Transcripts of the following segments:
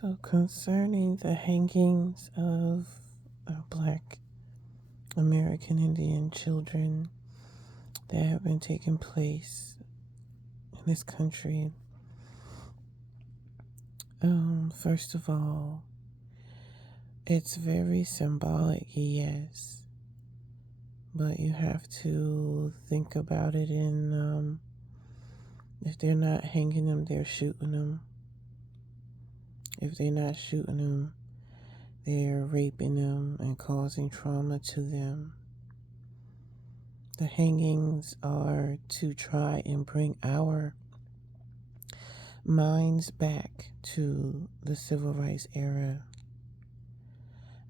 So, concerning the hangings of Black American Indian children that have been taking place in this country, first of all, it's very symbolic, yes, but you have to think about it in if they're not hanging them, they're shooting them. If they're not shooting them, they're raping them and causing trauma to them. The hangings are to try and bring our minds back to the civil rights era.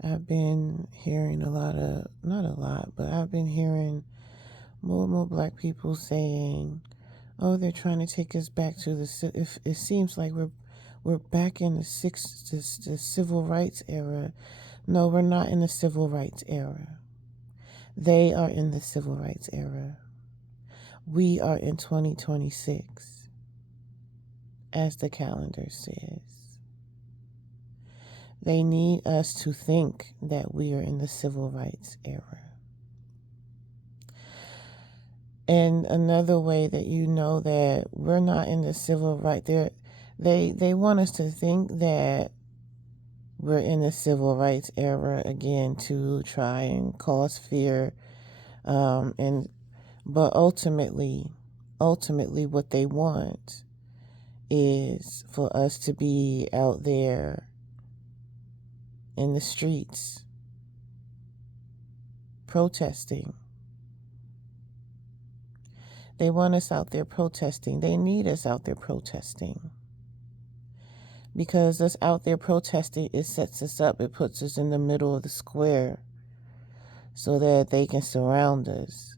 I've been hearing not a lot, but I've been hearing more and more Black people saying, "Oh, they're trying to take us back to it seems like we're back in the civil rights era." No, we're not in the civil rights era. They are in the civil rights era. We are in 2026, as the calendar says. They need us to think that we are in the civil rights era. And another way that you know that we're not in the civil rights, they want us to think that we're in the civil rights era again to try and cause fear, but ultimately what they want is for us to be out there in the streets protesting. They want us out there protesting. They need us out there protesting. Because us out there protesting, it sets us up. It puts us in the middle of the square so that they can surround us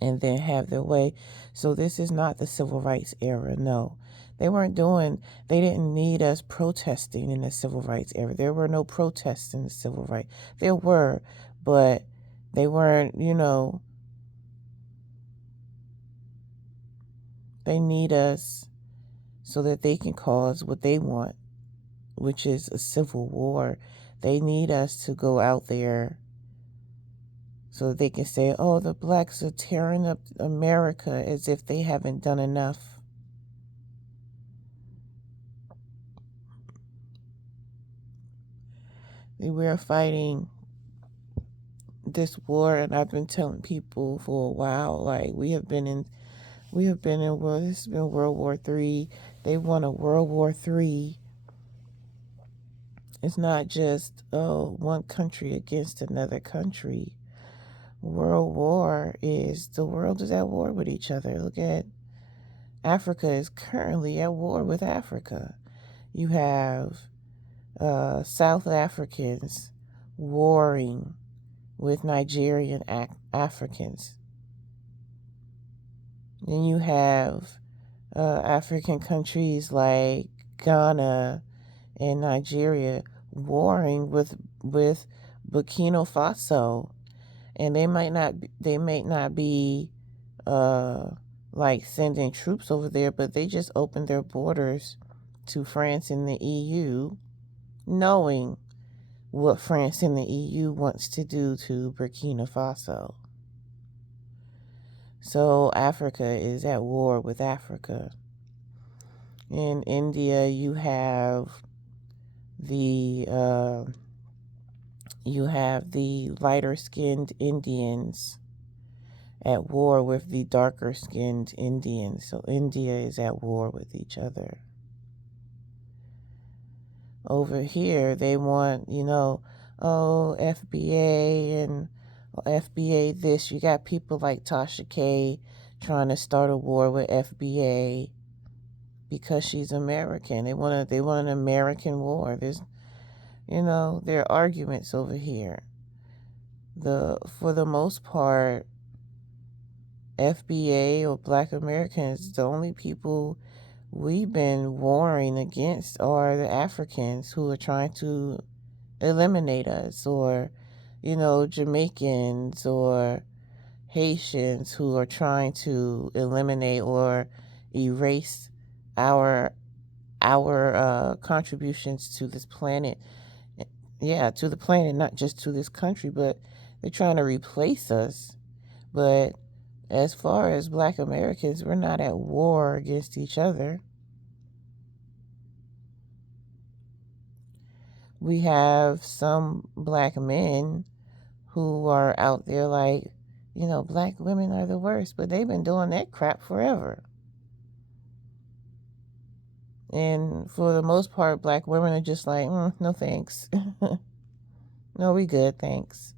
and then have their way. So this is not the civil rights era, no. They didn't need us protesting in the civil rights era. There were no protests in the civil rights. There were, but they weren't, they need us so that they can cause what they want, which is a civil war. They need us to go out there so that they can say, "Oh, the Blacks are tearing up America," as if they haven't done enough. We're fighting this war, and I've been telling people for a while, like this has been World War III. They won a World War III. It's not just, one country against another country. World war is, the world is at war with each other. Look at Africa is currently at war with Africa. You have South Africans warring with Nigerian Africans. Then you have African countries like Ghana and Nigeria warring with Burkina Faso, and they might not be like sending troops over there, but they just opened their borders to France and the EU, knowing what France and the EU wants to do to Burkina Faso. So Africa is at war with Africa. In India, you have the lighter-skinned Indians at war with the darker-skinned Indians. So India is at war with each other. Over here, they want, FBA and FBA this. You got people like Tasha K trying to start a war with FBA because she's American. They want an American war. There are arguments over here. For the most part, FBA or Black Americans, the only people we've been warring against are the Africans who are trying to eliminate us, or, Jamaicans or Haitians who are trying to eliminate or erase our our contributions to this planet. Yeah, to the planet, not just to this country, but they're trying to replace us. But as far as Black Americans, we're not at war against each other. We have some Black men who are out there like, Black women are the worst, but they've been doing that crap forever. And for the most part, Black women are just like, no thanks. No, we good, thanks.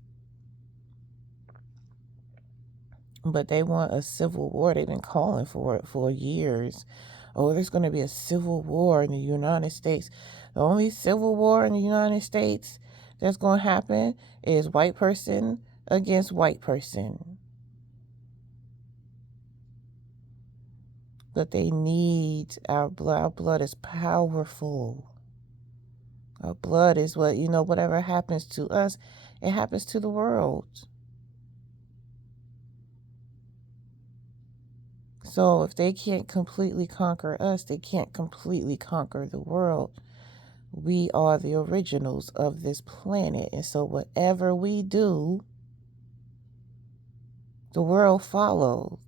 But they want a civil war. They've been calling for it for years. Oh, there's going to be a civil war in the United States. The only civil war in the United States that's going to happen is white person against white person. But they need our blood. Our blood is powerful. Our blood is what, whatever happens to us, it happens to the world. So if they can't completely conquer us, they can't completely conquer the world. We are the originals of this planet. And so whatever we do, the world follows.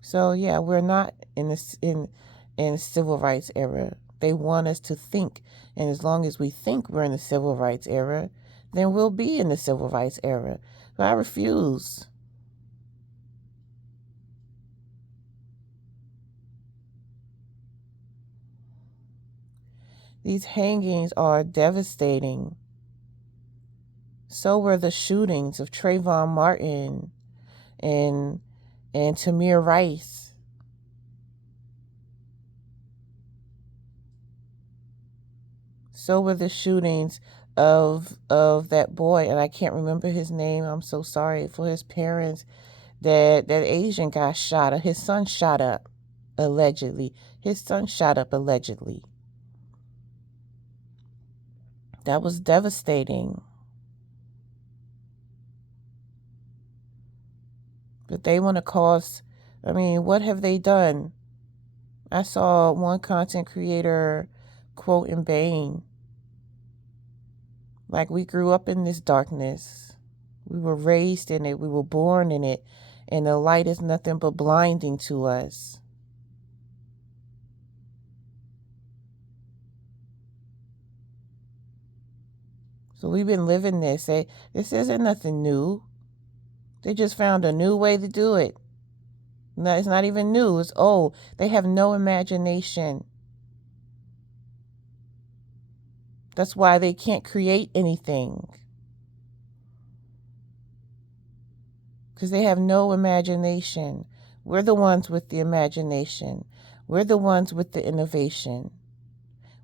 So yeah, we're not in the civil rights era. They want us to think, and as long as we think we're in the civil rights era, then we'll be in the civil rights era. But I refuse. These hangings are devastating. So were the shootings of Trayvon Martin and Tamir Rice. So were the shootings of that boy, and I can't remember his name. I'm so sorry for his parents. That Asian guy shot up. His son shot up, allegedly. That was devastating. But they want to cause, what have they done? I saw one content creator quoting Bane. Like, we grew up in this darkness. We were raised in it. We were born in it. And the light is nothing but blinding to us. So we've been living this. This isn't nothing new. They just found a new way to do it. No, it's not even new. It's old. They have no imagination. That's why they can't create anything. Because they have no imagination. We're the ones with the imagination. We're the ones with the innovation.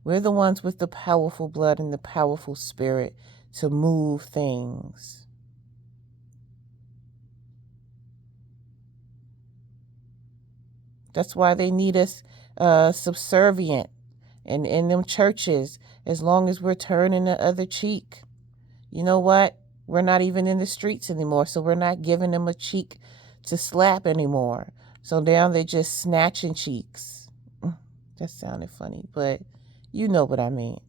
We're the ones with the powerful blood and the powerful spirit to move things. That's why they need us subservient and in them churches, as long as we're turning the other cheek. You know what? We're not even in the streets anymore, so we're not giving them a cheek to slap anymore. So now they're just snatching cheeks. That sounded funny, but you know what I mean.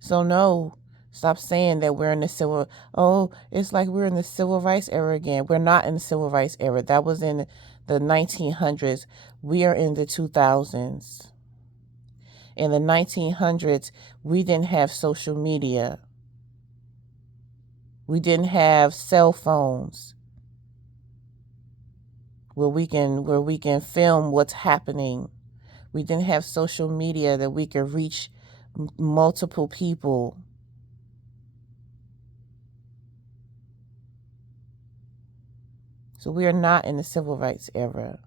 So no, stop saying that we're in the it's like we're in the civil rights era again. We're not in the civil rights era. That was in the 1900s. We are in the 2000s. In the 1900s, we didn't have social media. We didn't have cell phones where we can film what's happening. We didn't have social media that we could reach multiple people. So we are not in the civil rights era.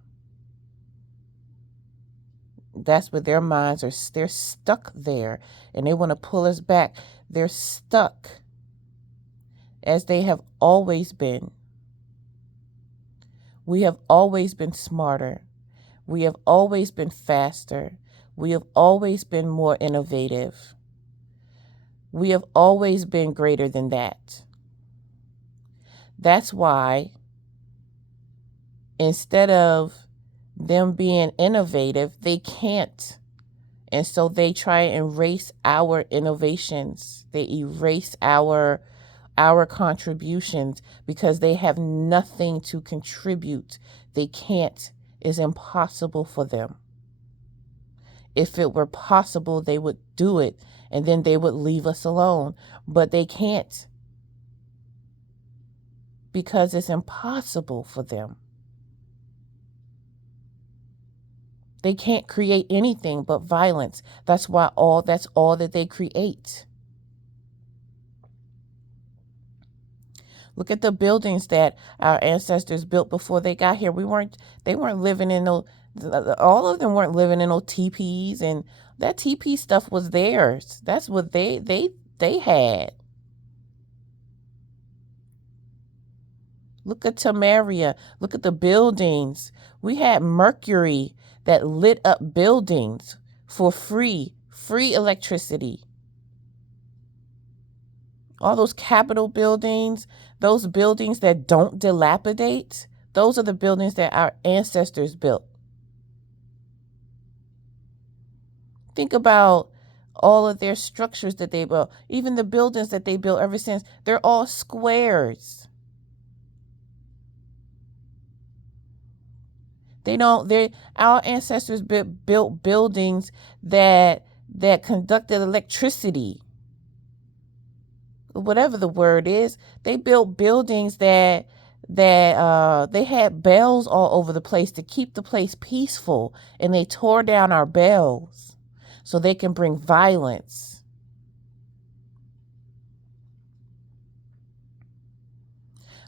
That's where their minds are. They're stuck there, and they want to pull us back. They're stuck as they have always been. We have always been smarter. We have always been faster. We have always been more innovative. We have always been greater than that. That's why instead of them being innovative, they can't. And so they try and erase our innovations. They erase our contributions because they have nothing to contribute. They can't. It's impossible for them. If it were possible, they would do it, and then they would leave us alone. But they can't, because it's impossible for them. They can't create anything but violence. That's all that they create. Look at the buildings that our ancestors built before they got here. They weren't living in no, all of them weren't living in no teepees, and that teepee stuff was theirs. That's what they had. Look at Tamaria. Look at the buildings. We had Mercury that lit up buildings for free electricity. All those Capitol buildings, those buildings that don't dilapidate, those are the buildings that our ancestors built. Think about all of their structures that they built, even the buildings that they built ever since, they're all squares. Our ancestors built buildings that conducted electricity. Whatever the word is, they built buildings that they had bells all over the place to keep the place peaceful, and they tore down our bells so they can bring violence.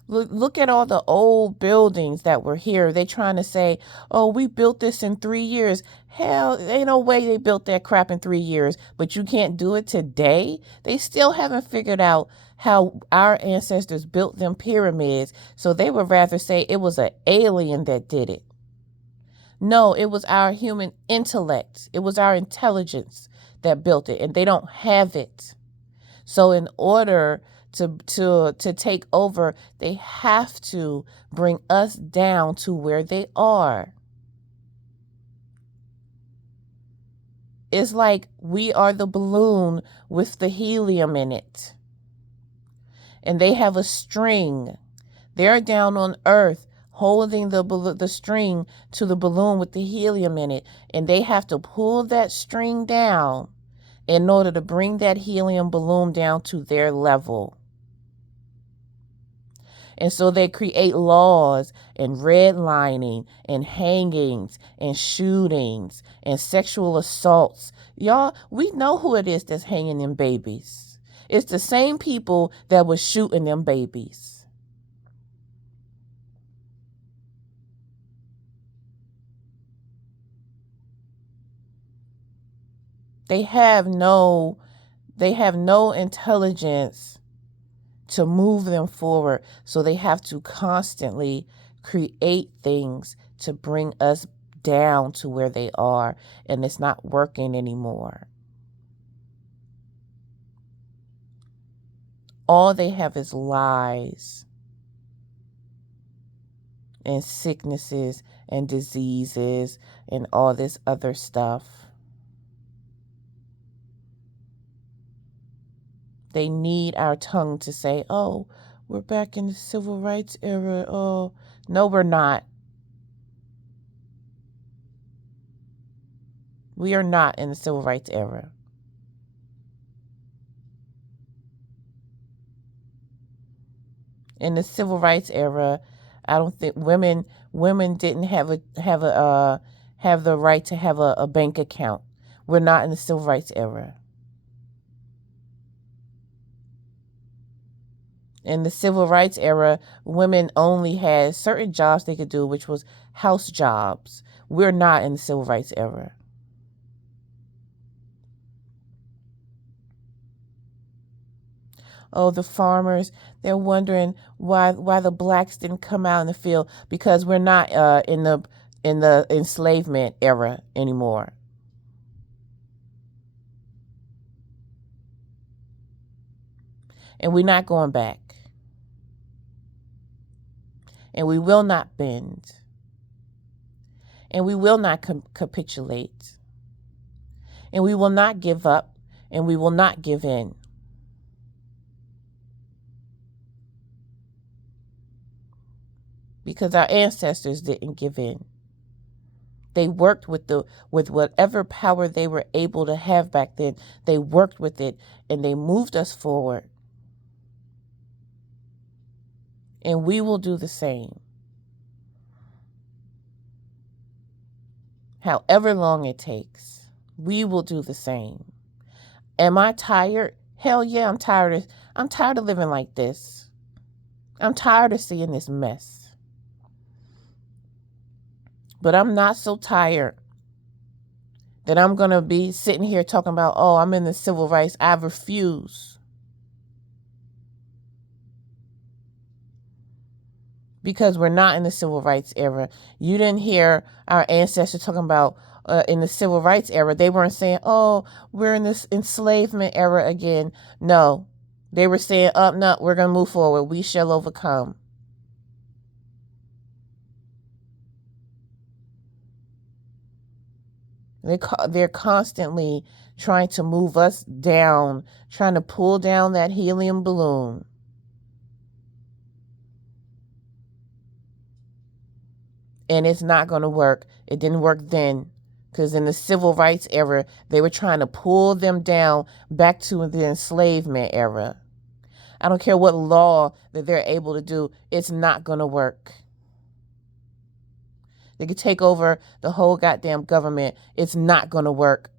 Look at all the old buildings that were here. They trying to say, oh, we built this in 3 years. Hell, ain't no way they built that crap in 3 years, but you can't do it today. They still haven't figured out how our ancestors built them pyramids, so they would rather say it was an alien that did it. No, it was our human intellect. It was our intelligence that built it, and they don't have it. So in order to take over, they have to bring us down to where they are. It's like we are the balloon with the helium in it, and they have a string. They're down on Earth holding the string to the balloon with the helium in it, and they have to pull that string down in order to bring that helium balloon down to their level. And so they create laws and redlining and hangings and shootings and sexual assaults. Y'all, we know who it is that's hanging them babies. It's the same people that was shooting them babies. They have no intelligence to move them forward. So they have to constantly create things to bring us down to where they are, and it's not working anymore. All they have is lies and sicknesses and diseases and all this other stuff. They need our tongue to say, oh, we're back in the civil rights era. Oh, no, we're not. We are not in the civil rights era. In the civil rights era, I don't think women didn't have the right to have a bank account. We're not in the civil rights era. In the civil rights era, women only had certain jobs they could do, which was house jobs. We're not in the civil rights era. Oh, the farmers, they're wondering why the blacks didn't come out in the field, because we're not in the enslavement era anymore. And we're not going back. And we will not bend. and we will not capitulate, and we will not give up, and we will not give in. Because our ancestors didn't give in. They worked with whatever power they were able to have back then. They worked with it and they moved us forward. And we will do the same. However long it takes, we will do the same. Am I tired? Hell yeah, I'm tired of living like this. I'm tired of seeing this mess. But I'm not so tired that I'm going to be sitting here talking about, oh, I'm in the civil rights. I refuse. Because we're not in the civil rights era. You didn't hear our ancestors talking about in the civil rights era. They weren't saying, oh, we're in this enslavement era again. No, they were saying, oh, no, we're going to move forward. We shall overcome. They're constantly trying to move us down, trying to pull down that helium balloon. And it's not going to work. It didn't work then. Because in the civil rights era, they were trying to pull them down back to the enslavement era. I don't care what law that they're able to do. It's not going to work. They could take over the whole goddamn government. It's not going to work.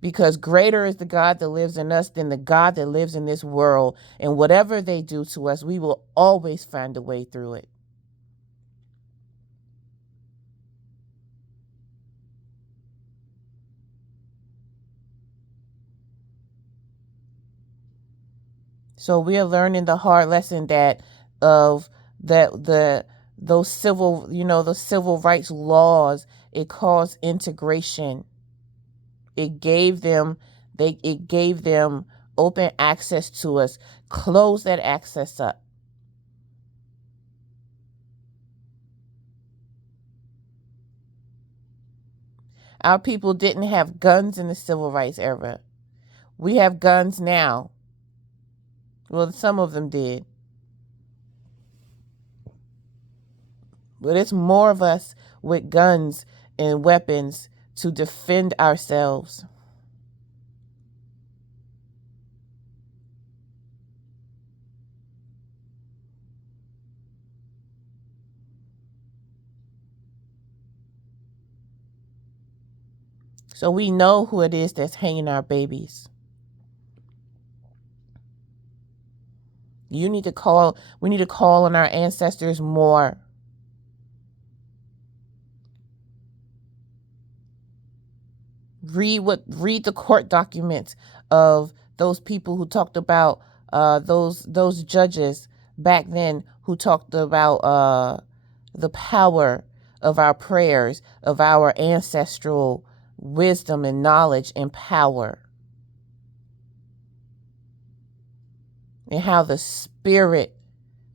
Because greater is the God that lives in us than the God that lives in this world. And whatever they do to us, we will always find a way through it. So we are learning the hard lesson those civil rights laws, it caused integration. It gave them open access to us. Close that access up. Our people didn't have guns in the civil rights era. We have guns now. Well, some of them did. But it's more of us with guns and weapons to defend ourselves. So we know who it is that's hanging our babies. We need to call on our ancestors more. Read the court documents of those people who talked about those judges back then who talked about the power of our prayers, of our ancestral wisdom and knowledge and power, and how the spirit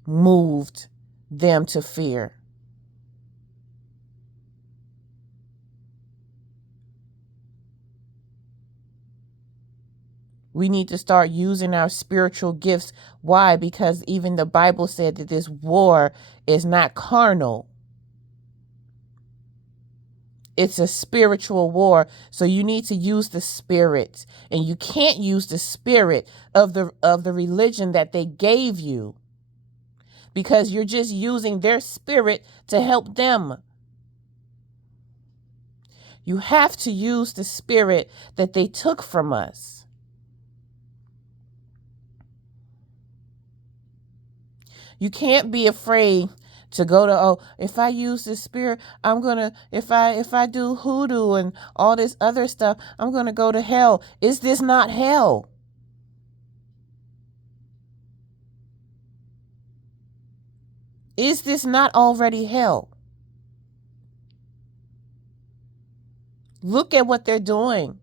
moved them to fear. We need to start using our spiritual gifts. Why? Because even the Bible said that this war is not carnal. It's a spiritual war. So you need to use the spirit. And you can't use the spirit of the religion that they gave you, because you're just using their spirit to help them. You have to use the spirit that they took from us. You can't be afraid to go to, oh, if I use this spirit, I'm going to, if I do hoodoo and all this other stuff, I'm going to go to hell. Is this not hell? Is this not already hell? Look at what they're doing.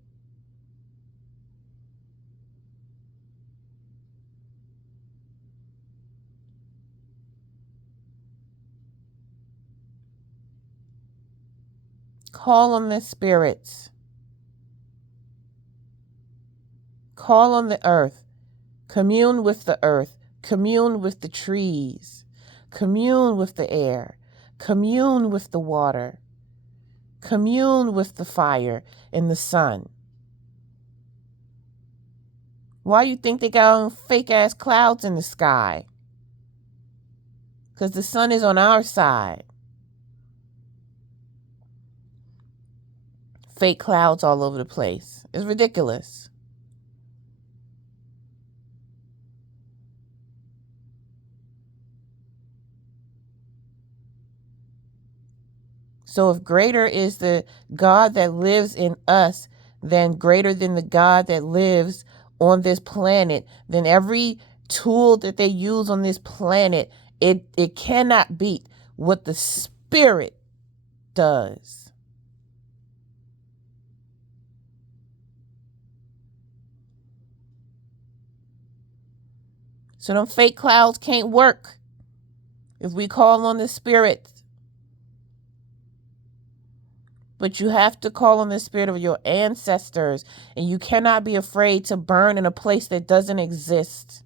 Call on the spirits. Call on the earth. Commune with the earth. Commune with the trees. Commune with the air. Commune with the water. Commune with the fire and the sun. Why you think they got fake ass clouds in the sky? Because the sun is on our side. Fake clouds all over the place. It's ridiculous. So if greater is the God that lives in us than greater than the God that lives on this planet, then every tool that they use on this planet, it cannot beat what the spirit does. So them fake clouds can't work if we call on the spirit. But you have to call on the spirit of your ancestors, and you cannot be afraid to burn in a place that doesn't exist,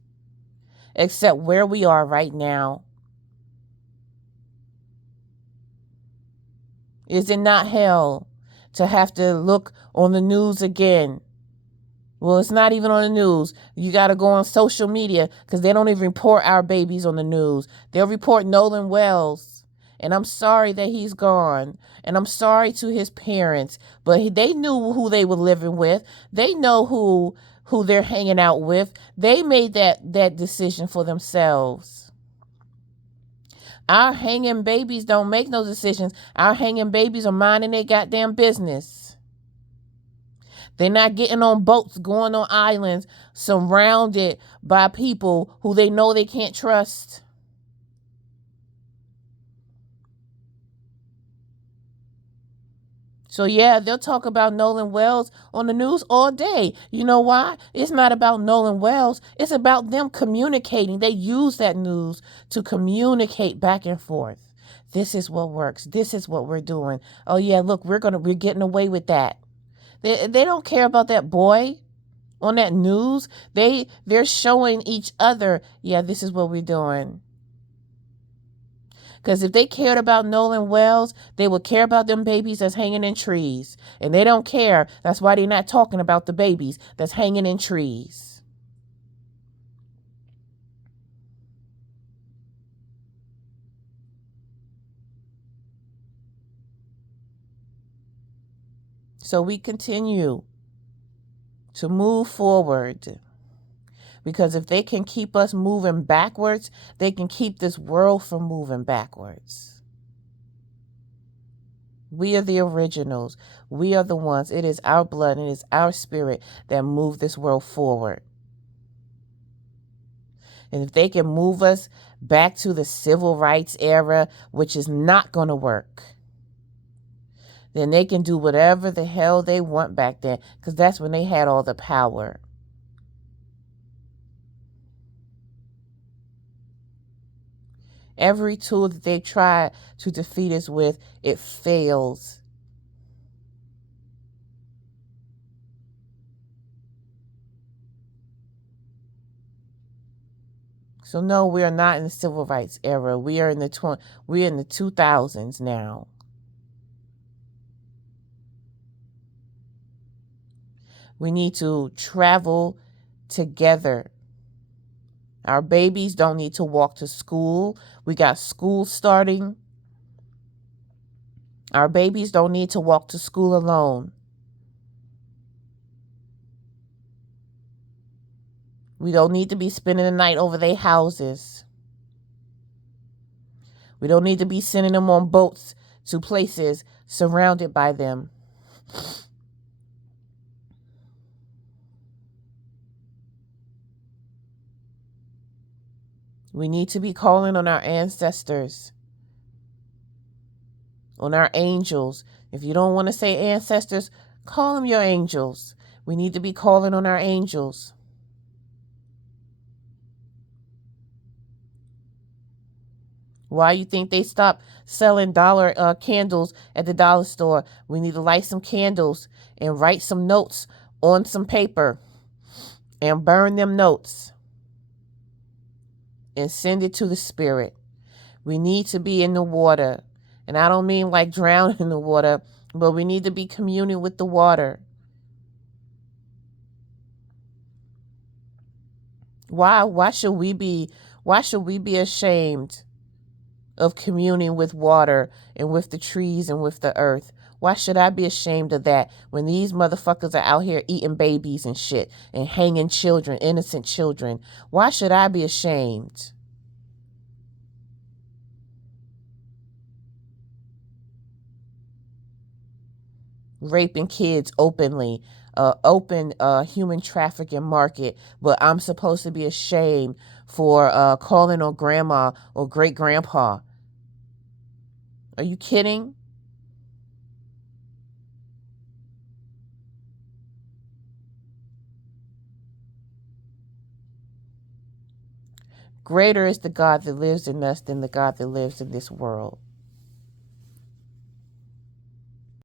except where we are right now. Is it not hell to have to look on the news again? Well, it's not even on the news. You got to go on social media because they don't even report our babies on the news. They'll report Nolan Wells. And I'm sorry that he's gone. And I'm sorry to his parents. But they knew who they were living with. They know who they're hanging out with. They made that decision for themselves. Our hanging babies don't make no decisions. Our hanging babies are minding their goddamn business. They're not getting on boats, going on islands, surrounded by people who they know they can't trust. So yeah, they'll talk about Nolan Wells on the news all day. You know why? It's not about Nolan Wells. It's about them communicating. They use that news to communicate back and forth. This is what works. This is what we're doing. Oh yeah, look, we're getting away with that. They don't care about that boy on that news. They're showing each other, yeah, this is what we're doing. Because if they cared about Nolan Wells, they would care about them babies that's hanging in trees. And they don't care. That's why they're not talking about the babies that's hanging in trees. So we continue to move forward. Because if they can keep us moving backwards, they can keep this world from moving backwards. We are the originals. We are the ones. It is our blood and it is our spirit that move this world forward. And if they can move us back to the civil rights era, which is not going to work, then they can do whatever the hell they want back then, because that's when they had all the power. Every tool that they try to defeat us with, it fails. So no, we are not in the civil rights era. We are in the 2000s now. We need to travel together. Our babies don't need to walk to school. We got school starting. Our babies don't need to walk to school alone. We don't need to be spending the night over their houses. We don't need to be sending them on boats to places surrounded by them. We need to be calling on our ancestors, on our angels. If you don't want to say ancestors, call them your angels. We need to be calling on our angels. Why you think they stopped selling dollar candles at the dollar store? We need to light some candles and write some notes on some paper and burn them notes and send it to the spirit. We need to be in the water. And I don't mean like drowning in the water, but we need to be communing with the water. Why should we be ashamed of communing with water and with the trees and with the earth? Why should I be ashamed of that when these motherfuckers are out here eating babies and shit and hanging children, innocent children? Why should I be ashamed? Raping kids openly, open human trafficking market, but I'm supposed to be ashamed for calling on grandma or great grandpa. Are you kidding? Greater is the God that lives in us than the God that lives in this world.